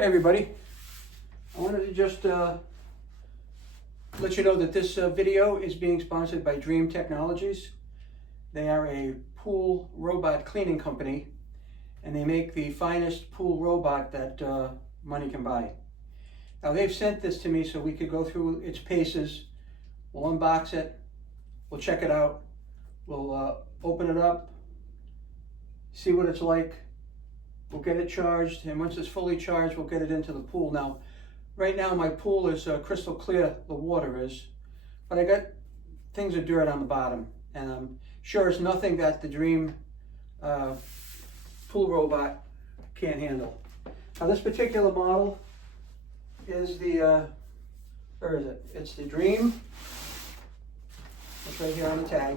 Hey everybody, I wanted to just let you know that this video is being sponsored by Dreame Technologies. They are a pool robot cleaning company and they make the finest pool robot that money can buy. Now they've sent this to me so we could go through its paces. We'll unbox it, we'll check it out, we'll open it up, see what it's like. We'll get it charged, and once it's fully charged, we'll get it into the pool. Now, right now my pool is crystal clear, the water is, but I got things of dirt on the bottom, and I'm sure it's nothing that the Dreame pool robot can't handle. Now this particular model is the, where is it? It's the Dreame, it's right here on the tag.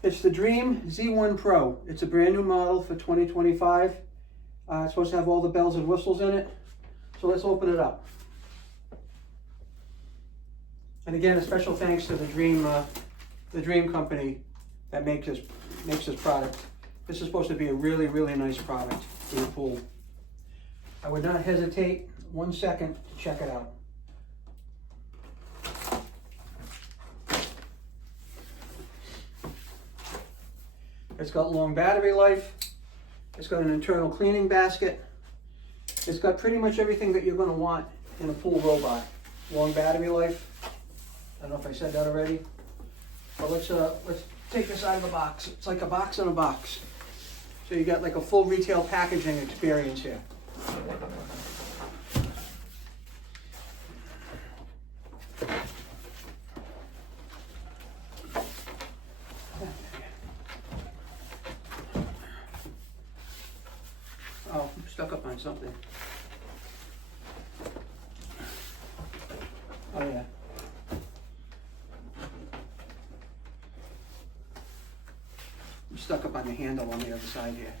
It's the Dreame Z1 Pro. It's a brand new model for 2025. It's supposed to have all the bells and whistles in it. So let's open it up. And again, a special thanks to the Dreame company that makes this product. This is supposed to be a really, really nice product for your pool. I would not hesitate 1 second to check it out. It's got long battery life. It's got an internal cleaning basket. It's got pretty much everything that you're going to want in a pool robot. Long battery life. I don't know if I said that already. But let's take this out of the box. It's like a box in a box. So you got like a full retail packaging experience here. Oh, I'm stuck up on something. Oh yeah. I'm stuck up on the handle on the other side here.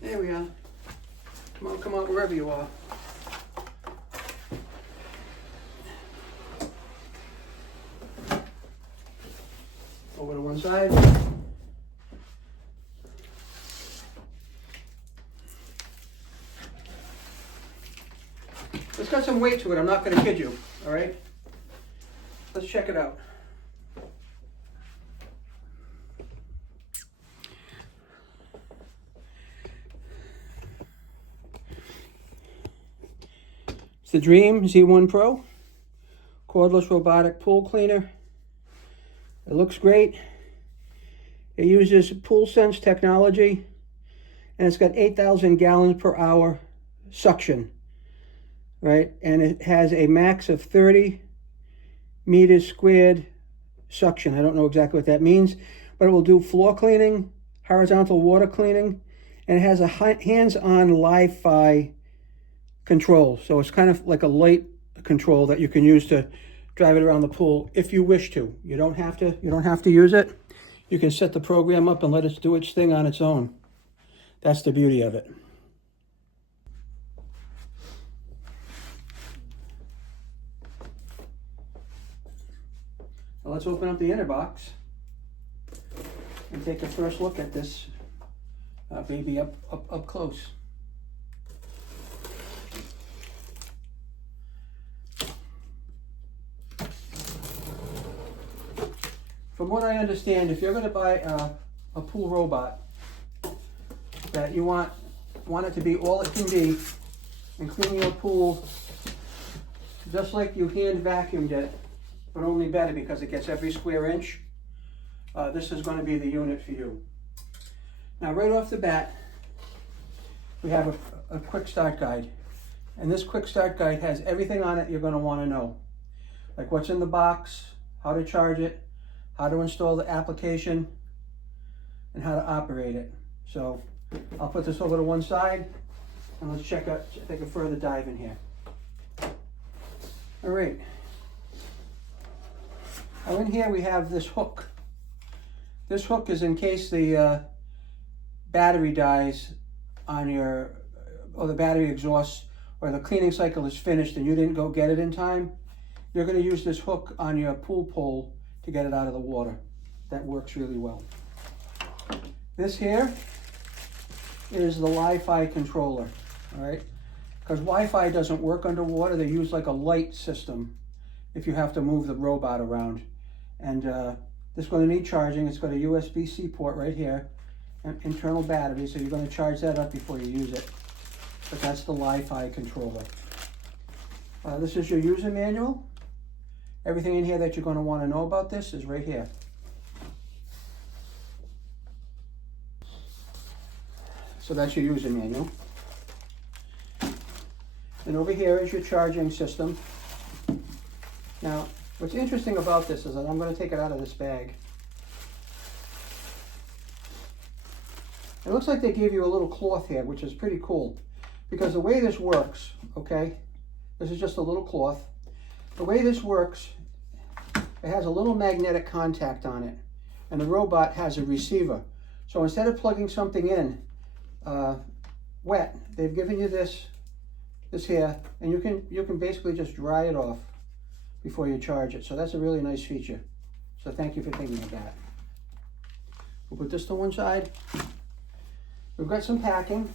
There we are. Come on, wherever you are. Over to one side. It's got some weight to it, I'm not going to kid you, all right? Let's check it out. It's the Dreame Z1 Pro, cordless robotic pool cleaner. It looks great. It uses pool sense technology, and it's got 8,000 gallons per hour suction, right? And it has a max of 30 meters squared suction. I don't know exactly what that means, but it will do floor cleaning, horizontal water cleaning, and it has a hands-on Li-Fi control. So it's kind of like a light control that you can use to drive it around the pool if you wish to. You don't have to use it. You can set the program up and let it do its thing on its own. That's the beauty of it. Now let's open up the inner box and take a first look at this baby up close. From what I understand, if you're going to buy a pool robot that you want it to be all it can be and clean your pool just like you hand vacuumed it, but only better because it gets every square inch, this is going to be the unit for you. Now right off the bat, we have a quick start guide. And this quick start guide has everything on it you're going to want to know. Like what's in the box, how to charge it, how to install the application, and how to operate it. So I'll put this over to one side and let's take a further dive in here. All right. Now in here we have this hook. This hook is in case the battery dies on your, or the battery exhausts, or the cleaning cycle is finished and you didn't go get it in time. You're going to use this hook on your pool pole to get it out of the water. That works really well. This here is the Wi-Fi controller, all right? Because Wi-Fi doesn't work underwater. They use like a light system if you have to move the robot around. And this is going to need charging. It's got a USB-C port right here, an internal battery, so you're going to charge that up before you use it. But that's the Wi-Fi controller. This is your user manual. Everything in here that you're going to want to know about this is right here. So that's your user manual. And over here is your charging system. Now, what's interesting about this is that I'm going to take it out of this bag. It looks like they gave you a little cloth here, which is pretty cool. Because the way this works, okay, this is just a little cloth. The way this works, it has a little magnetic contact on it. And the robot has a receiver. So instead of plugging something in wet, they've given you this here, and you can basically just dry it off before you charge it. So that's a really nice feature. So thank you for thinking of that. We'll put this to one side. We've got some packing.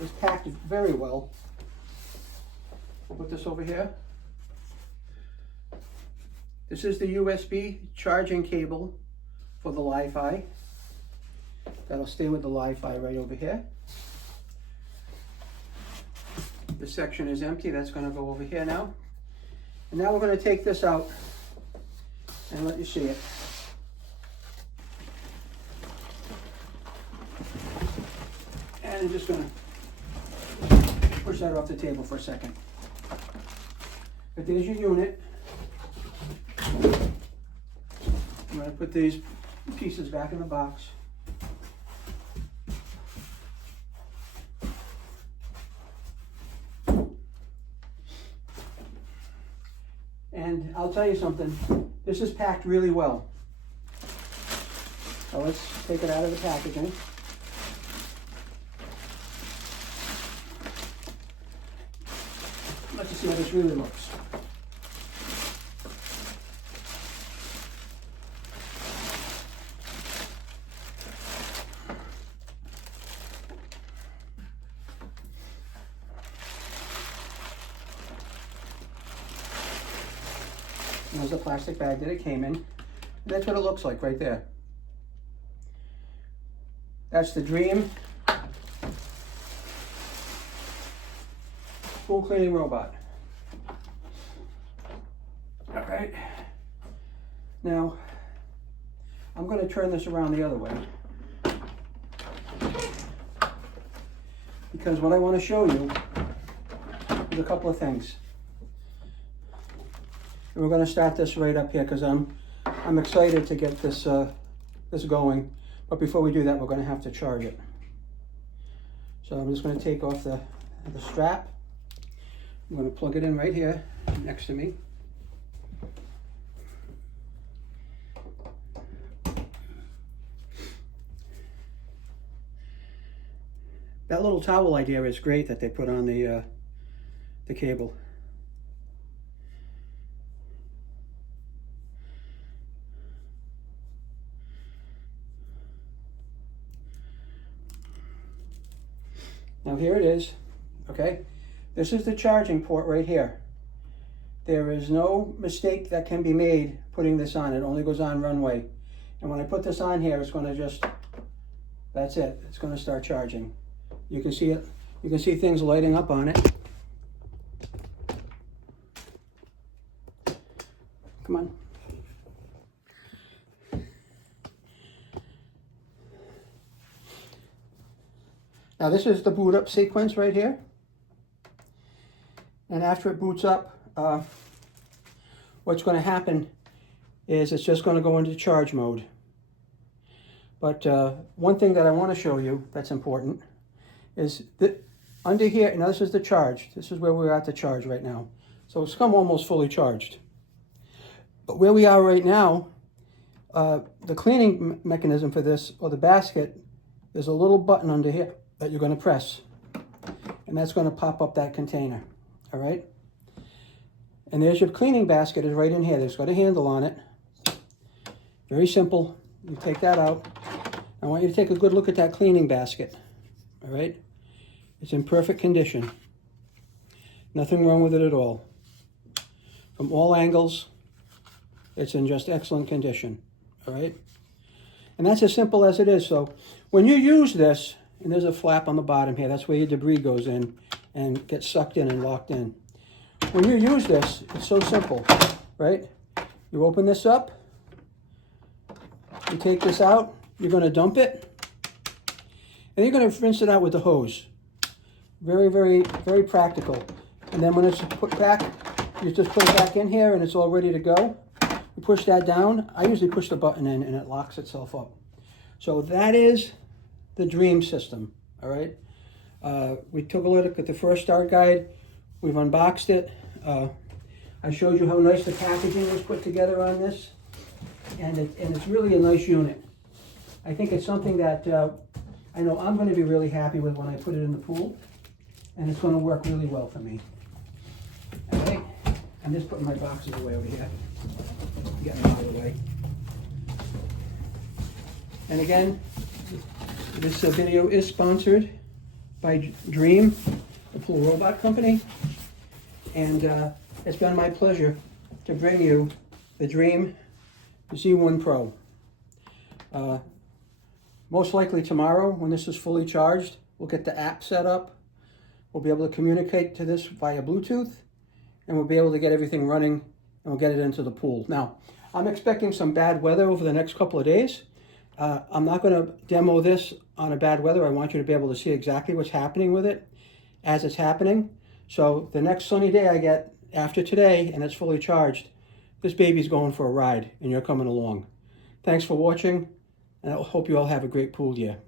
It's packed very well. We'll put this over here. This is the USB charging cable for the Wi-Fi. That'll stay with the Wi-Fi right over here. This section is empty. That's going to go over here now. And now we're going to take this out and let you see it. And I'm just going to push that off the table for a second. But there's your unit. I'm going to put these pieces back in the box. And I'll tell you something, this is packed really well. So let's take it out of the packaging. Let's just see how this really looks. There's the plastic bag that it came in. And that's what it looks like right there. That's the Dreame pool cleaning robot. All right. Now, I'm going to turn this around the other way. Because what I want to show you is a couple of things. And we're going to start this right up here because I'm excited to get this this going. But before we do that, we're going to have to charge it. So I'm just going to take off the strap. I'm going to plug it in right here next to me. That little towel idea is great that they put on the cable. Now here it is, okay? This is the charging port right here. There is no mistake that can be made putting this on. It only goes on runway. And when I put this on here, it's going to just, that's it. It's going to start charging. You can see it. You can see things lighting up on it. Come on. Now this is the boot up sequence right here. And after it boots up, what's going to happen is it's just going to go into charge mode. But one thing that I want to show you that's important is that under here, now this is the charge. This is where we're at the charge right now. So it's come almost fully charged. But where we are right now, the cleaning mechanism for this, or the basket, there's a little button under here that you're going to press. And that's going to pop up that container. All right? And there's your cleaning basket is right in here. There's got a handle on it. Very simple. You take that out. I want you to take a good look at that cleaning basket. All right? It's in perfect condition. Nothing wrong with it at all. From all angles, it's in just excellent condition. All right? And that's as simple as it is. So when you use this, and there's a flap on the bottom here, that's where your debris goes in and gets sucked in and locked in. When you use this, it's so simple, right? You open this up, you take this out, you're going to dump it, and you're going to rinse it out with the hose. Very, very, very practical. And then when it's put back, you just put it back in here and it's all ready to go. You push that down. I usually push the button in and it locks itself up. So that is the Dreame system, all right? We took a look at the first start guide. We've unboxed it. I showed you how nice the packaging was put together on this. And it's really a nice unit. I think it's something that I know I'm going to be really happy with when I put it in the pool. And it's going to work really well for me. All right? I'm just putting my boxes away over here. Getting them out of the way. And again, this video is sponsored by Dreame, the pool robot company. And it's been my pleasure to bring you the Dreame Z1 Pro. Most likely tomorrow, when this is fully charged, we'll get the app set up. We'll be able to communicate to this via Bluetooth, and we'll be able to get everything running, and we'll get it into the pool. Now, I'm expecting some bad weather over the next couple of days. I'm not going to demo this on a bad weather. I want you to be able to see exactly what's happening with it as it's happening. So the next sunny day I get after today, and it's fully charged, this baby's going for a ride, and you're coming along. Thanks for watching, and I hope you all have a great pool year.